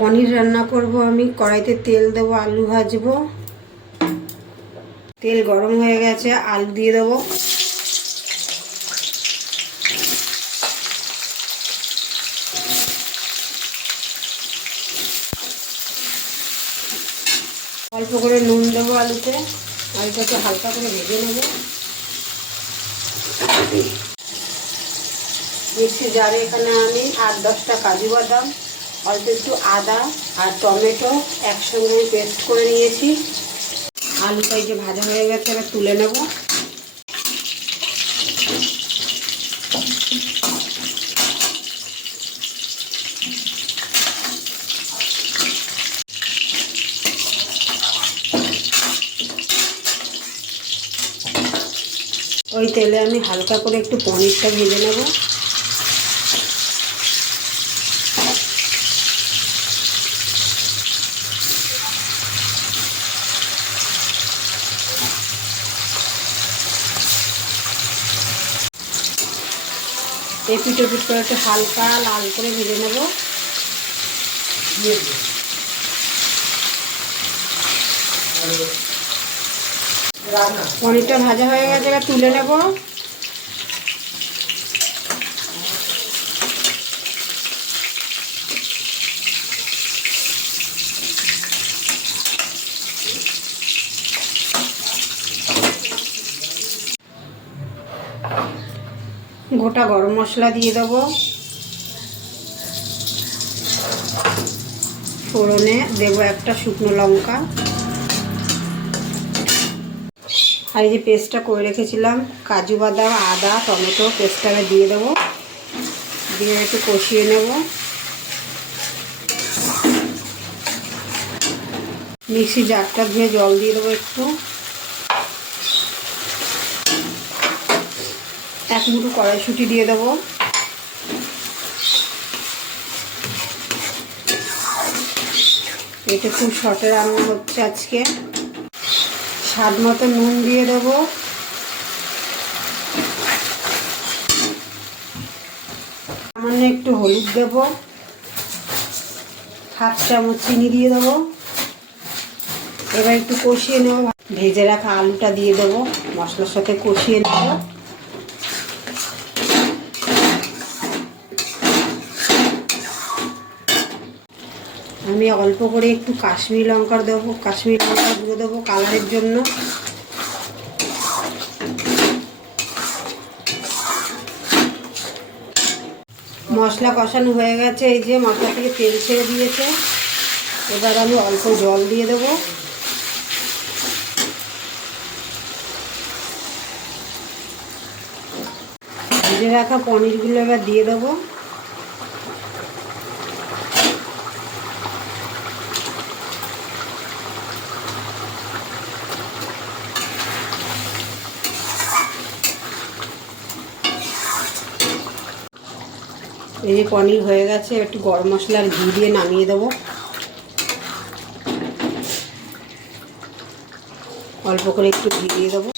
পনির রান্না করব আমি, কড়াইতে তেল দেবো, আলু ভাজবো। তেল গরম হয়ে গেছে, আলু দিয়ে দেবো। অল্প করে নুন দেবো আলুতে আলুটাকে হালকা করে ভেজে নেব। মিক্সি জারে এখানে আমি আট দশটা কাজু বাদাম। অল্প একটু আদা আর টমেটো একসঙ্গে পেস্ট করে নিয়েছি। আলুটা যে ভাজা হয়ে গেছে, এবার তুলে নেব। ওই তেলে আমি হালকা করে একটু পনিরটা ভেজে নেব। এপিট টপিট করে একটু হালকা লাল করে ভেজে নেব। পনিরটা ভাজা হয়ে গেছে এবার তুলে নেব। গোটা গরম মশলা দিয়ে দেবো। ফোড়নে দেবো একটা শুকনো লঙ্কা। আর এই যে পেস্টটা করে রেখেছিলাম, কাজু বাদাম, আদা, টমেটো পেস্টটাকে দিয়ে দেবো। দিয়ে একটু কষিয়ে নেব। মিক্সি জারটা ধুয়ে জল দিয়ে দেবো একটু। মুঠো কড়াইশুঁটি দিয়ে দেবো। এটা খুব শর্টে রান্না হচ্ছে আজকে। স্বাদ মতো নুন দিয়ে দেবো। সামান্য একটু হলুদ দেব। হাফ চামচ চিনি দিয়ে দেবো। এবার একটু কষিয়ে নেব। ভেজে রাখা আলুটা দিয়ে দেবো। মশলার সাথে কষিয়ে নেব। আমি অল্প করে একটু কাশ্মীর লঙ্কার দেবো, কাশ্মীর লঙ্কা গুঁড়ো দেবো কালারের জন্য। মশলা কষানো হয়ে গেছে, এই যে মশলা থেকে তেল ছেড়ে দিয়েছে। এবার আমি অল্প জল দিয়ে দেবো। ভেজে রাখা পনিরগুলো এবার দিয়ে দেবো। এই যে পনির হয়ে গেছে, একটু গরম মশলা আর ঘি দিয়ে নামিয়ে দেবো। অল্প করে একটু ঘি দিয়ে দেবো।